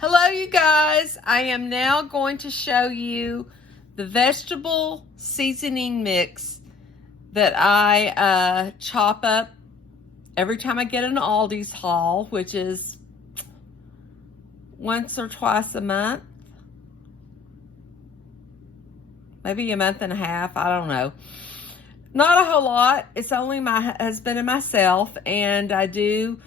Hello, you guys. I am now going to show you the vegetable seasoning mix that I chop up every time I get an Aldi's haul, which is once or twice a month. Maybe a month and a half. I don't know. Not a whole lot. It's only my husband and myself, and I do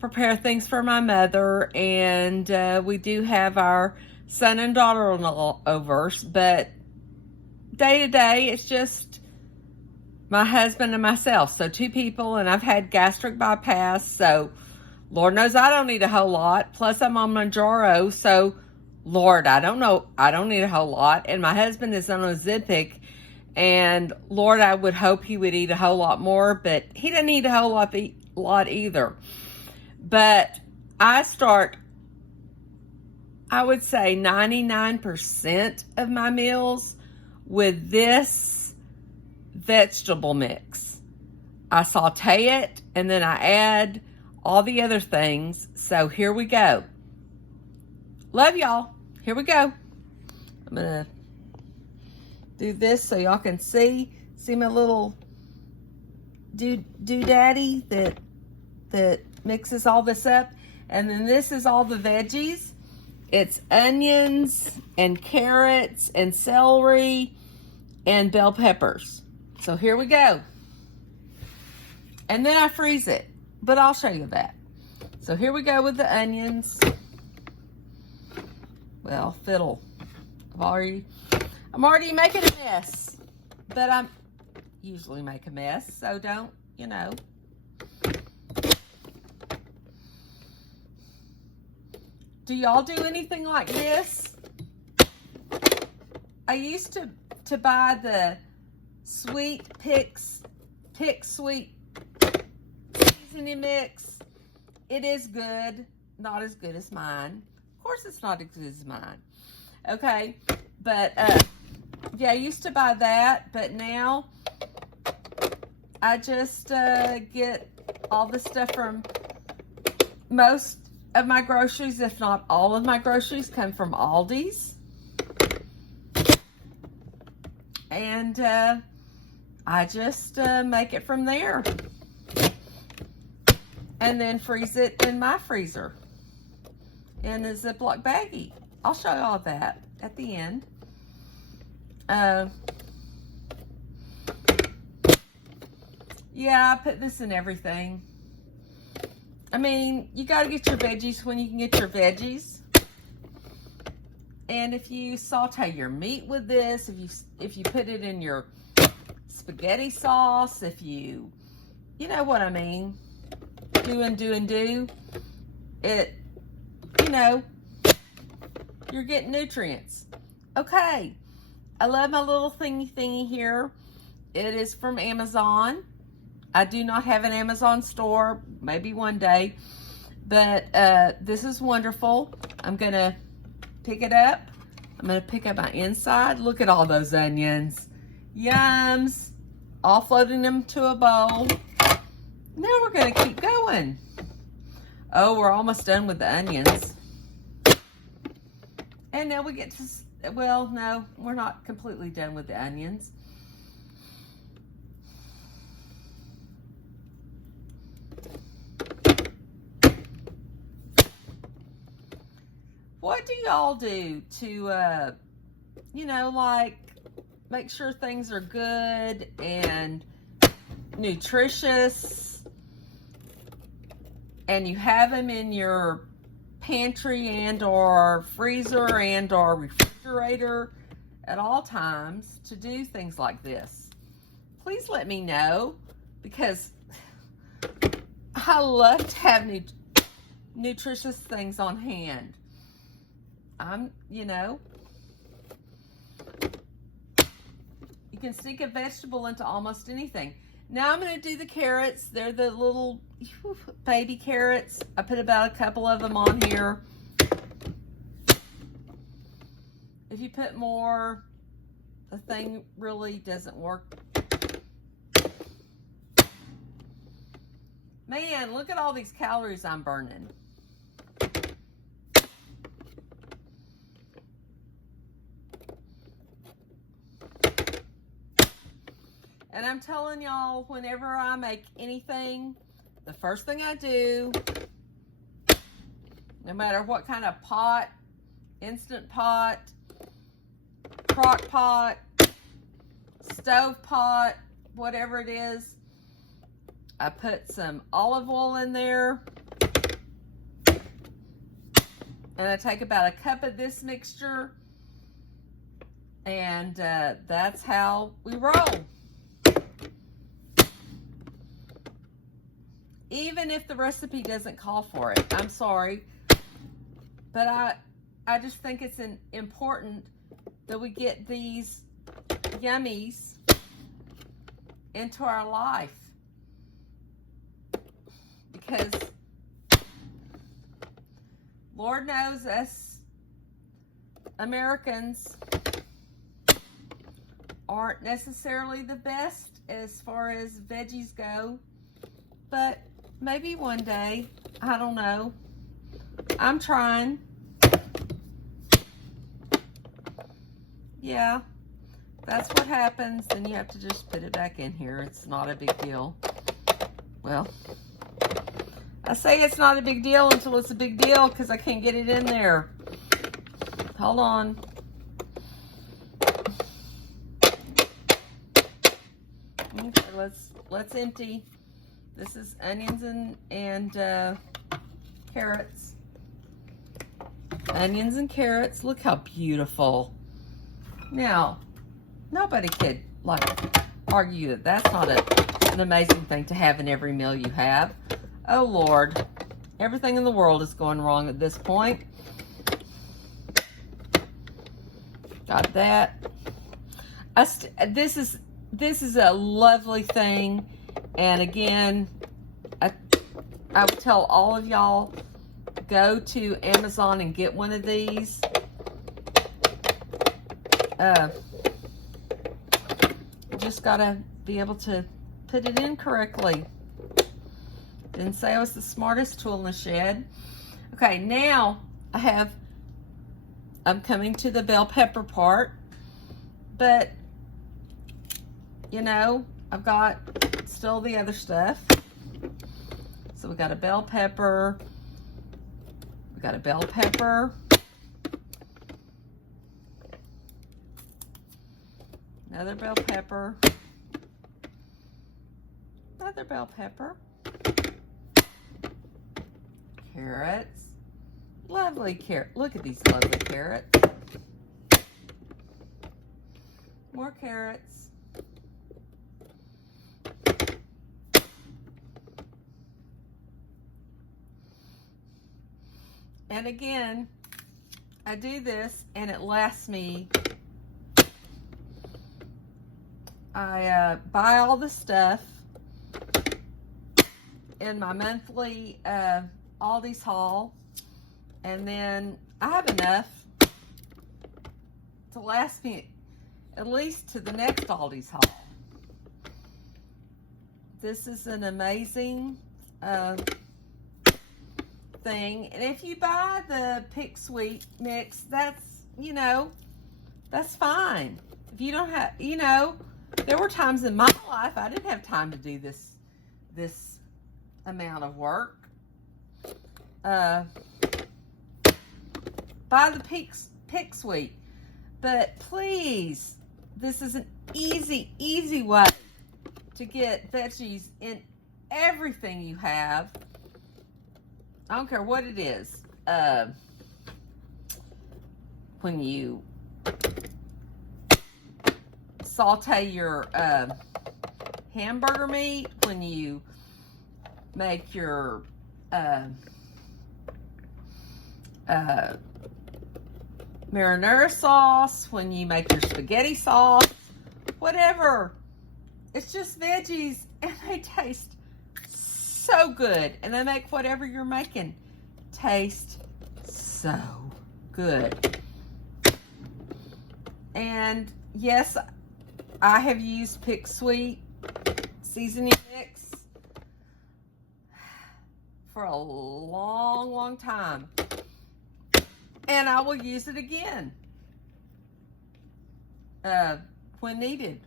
prepare things for my mother, and we do have our son and daughter-in-law over, but day to day it's just my husband and myself, so two people. And I've had gastric bypass, so Lord knows I don't need a whole lot. Plus I'm on Mounjaro, so Lord, I don't need a whole lot. And my husband is on Ozempic, and Lord, I would hope he would eat a whole lot more, but he doesn't eat a whole lot either. But I would say 99% of my meals with this vegetable mix. I saute it, and then I add all the other things. So here we go. Love y'all. Here we go. I'm going to do this so y'all can see my little doodaddy that mixes all this up. And then this is all the veggies. It's onions and carrots and celery and bell peppers. So here we go. And then I freeze it, but I'll show you that. So here we go with the onions. Well, fiddle. I'm already making a mess, but I usually make a mess, so don't, Do y'all do anything like this? I used to buy the sweet Pick Sweet seasoning mix. It is good, not as good as mine. Of course it's not as good as mine. Okay, but yeah, I used to buy that, but now I just get all the stuff from most of my groceries, if not all of my groceries, come from Aldi's. And I just make it from there. And then freeze it in my freezer in a Ziploc baggie. I'll show you all that at the end. Yeah, I put this in everything. I mean, you got to get your veggies when you can get your veggies. And if you saute your meat with this, if you put it in your spaghetti sauce, if you know what I mean, do, it, you're getting nutrients. Okay, I love my little thingy here. It is from Amazon. I do not have an Amazon store, maybe one day, but this is wonderful. I'm going to pick it up. I'm going to pick up my inside. Look at all those onions. Yums. Offloading them to a bowl. Now we're going to keep going. Oh, we're almost done with the onions. And now we get to, well, no, we're not completely done with the onions. What do y'all do to, like make sure things are good and nutritious, and you have them in your pantry and or freezer and or refrigerator at all times to do things like this? Please let me know, because I love to have nutritious things on hand. You can sneak a vegetable into almost anything. Now I'm going to do the carrots. They're the little baby carrots. I put about a couple of them on here. If you put more, the thing really doesn't work. Man, look at all these calories I'm burning. And I'm telling y'all, whenever I make anything, the first thing I do, no matter what kind of pot, Instant Pot, crock pot, stove pot, whatever it is, I put some olive oil in there. And I take about a cup of this mixture. And that's how we roll. Even if the recipe doesn't call for it. I'm sorry. But I just think it's important that we get these yummies into our life. Because Lord knows us Americans aren't necessarily the best as far as veggies go. But maybe one day, I don't know. I'm trying. Yeah, that's what happens. Then you have to just put it back in here. It's not a big deal. Well, I say it's not a big deal until it's a big deal because I can't get it in there. Hold on. Okay, let's empty. This is onions and carrots. Onions and carrots. Look how beautiful. Now, nobody could argue that that's not an amazing thing to have in every meal you have. Oh Lord, everything in the world is going wrong at this point. Got that. This is a lovely thing, and again, I would tell all of y'all, go to Amazon and get one of these. Just gotta be able to put it in correctly. Didn't say I was the smartest tool in the shed. Okay, now I'm coming to the bell pepper part, but you know, I've got still the other stuff. So we got a bell pepper. We got a bell pepper. Another bell pepper. Another bell pepper. Carrots. Lovely carrot. Look at these lovely carrots. More carrots. And again, I do this and it lasts me. I buy all the stuff in my monthly Aldi's haul, and then I have enough to last me at least to the next Aldi's haul. This is an amazing thing, and if you buy the Pick Sweet mix, that's, you know, that's fine. If you don't have, you know, there were times in my life I didn't have time to do this amount of work. Buy the Pick Sweet, but please, this is an easy way to get veggies in everything you have. I don't care what it is. When you saute your hamburger meat, when you make your marinara sauce, when you make your spaghetti sauce, whatever. It's just veggies and they taste so good, and they make whatever you're making taste so good. And yes, I have used Pick Sweet seasoning mix for a long time, and I will use it again when needed.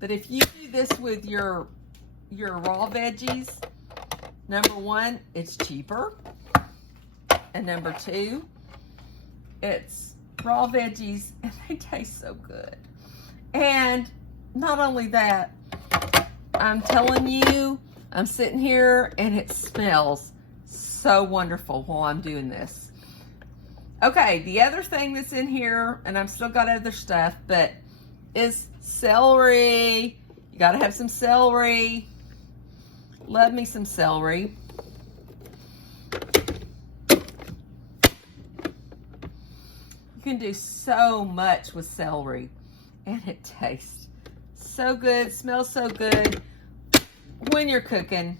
But if you do this with your raw veggies, number one, it's cheaper. And number two, it's raw veggies and they taste so good. And not only that, I'm telling you, I'm sitting here and it smells so wonderful while I'm doing this. Okay, the other thing that's in here, and I've still got other stuff, but is celery. You gotta have some celery. Love me some celery. You can do so much with celery, and it tastes so good, smells so good when you're cooking.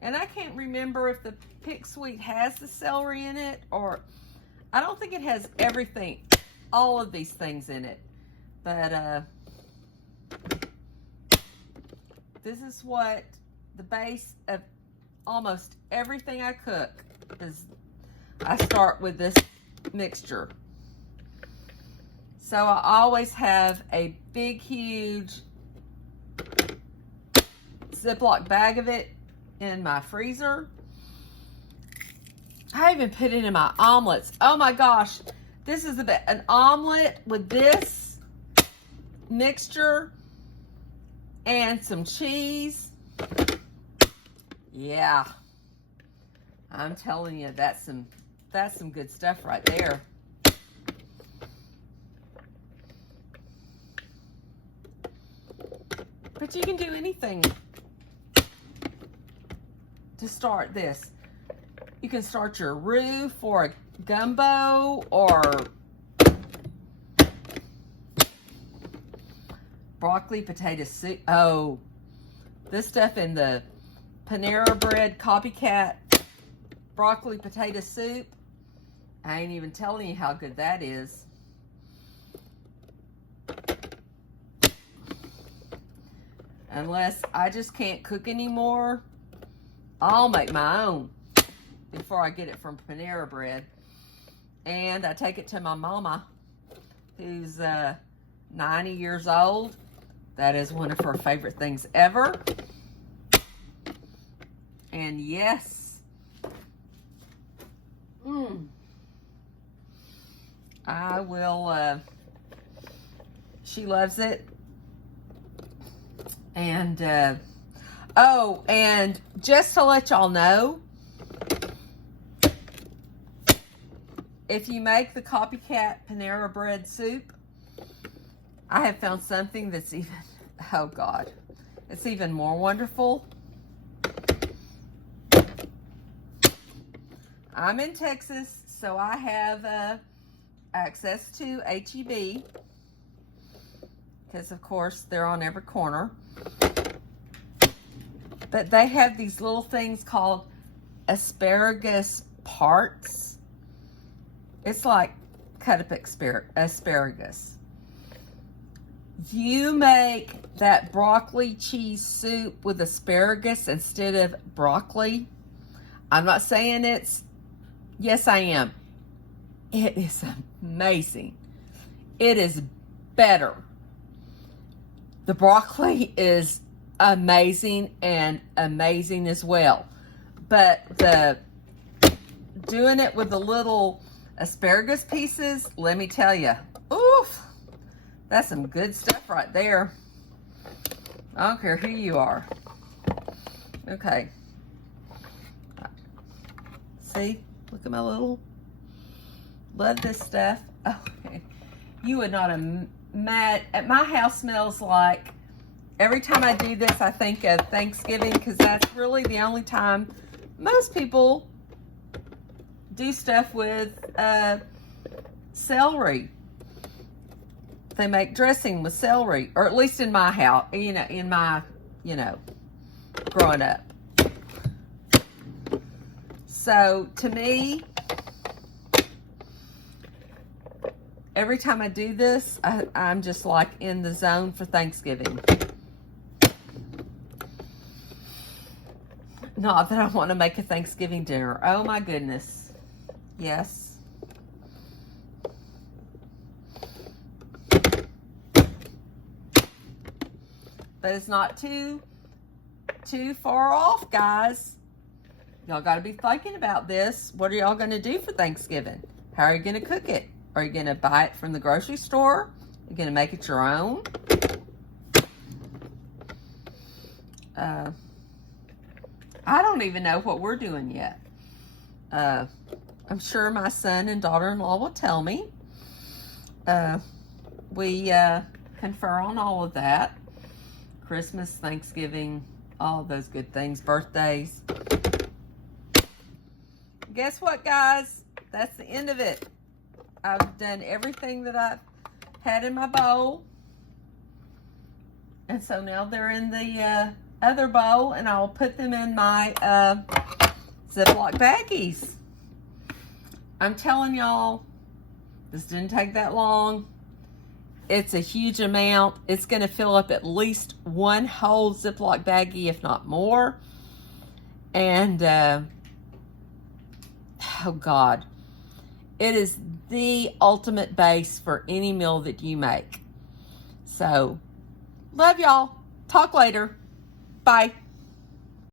And I can't remember if the Pick Sweet has the celery in it, or I don't think it has everything, all of these things in it. But this is what the base of almost everything I cook is. I start with this mixture. So I always have a big, huge Ziploc bag of it in my freezer. I even put it in my omelets. Oh my gosh, this is an omelet with this mixture and some cheese. Yeah, I'm telling you, that's some good stuff right there. But you can do anything to start this. You can start your roux for a gumbo or broccoli potato soup. Oh, this stuff in the Panera Bread copycat broccoli potato soup. I ain't even telling you how good that is. Unless I just can't cook anymore, I'll make my own before I get it from Panera Bread. And I take it to my mama, who's 90 years old. That is one of her favorite things ever. And yes, I will, she loves it. And, oh, and just to let y'all know, if you make the copycat Panera Bread soup, I have found something that's even, oh God, it's even more wonderful. I'm in Texas, so I have access to H-E-B, because of course they're on every corner. But they have these little things called asparagus parts. It's like cut up asparagus. You make that broccoli cheese soup with asparagus instead of broccoli. I'm not saying it's, yes I am. It is amazing. It is better. The broccoli is amazing and amazing as well. But doing it with the little asparagus pieces, let me tell you, oof, that's some good stuff right there. I don't care who you are. Okay. See, look at my little, love this stuff. Okay. You would not have met, at my house smells like, every time I do this, I think of Thanksgiving, because that's really the only time most people do stuff with celery. They make dressing with celery, or at least in my house, in my, growing up. So to me, every time I do this, I'm just like in the zone for Thanksgiving. Not that I want to make a Thanksgiving dinner. Oh my goodness. Yes. But it's not too far off, guys. Y'all got to be thinking about this. What are y'all going to do for Thanksgiving? How are you going to cook it? Are you going to buy it from the grocery store? Are you going to make it your own? I don't even know what we're doing yet. I'm sure my son and daughter-in-law will tell me. We confer on all of that. Christmas, Thanksgiving, all those good things, birthdays. Guess what, guys? That's the end of it. I've done everything that I've had in my bowl. And so now they're in the other bowl, and I'll put them in my Ziploc baggies. I'm telling y'all, this didn't take that long. It's a huge amount. It's going to fill up at least one whole Ziploc baggie, if not more. And, oh God, it is the ultimate base for any meal that you make. So, love y'all. Talk later. Bye.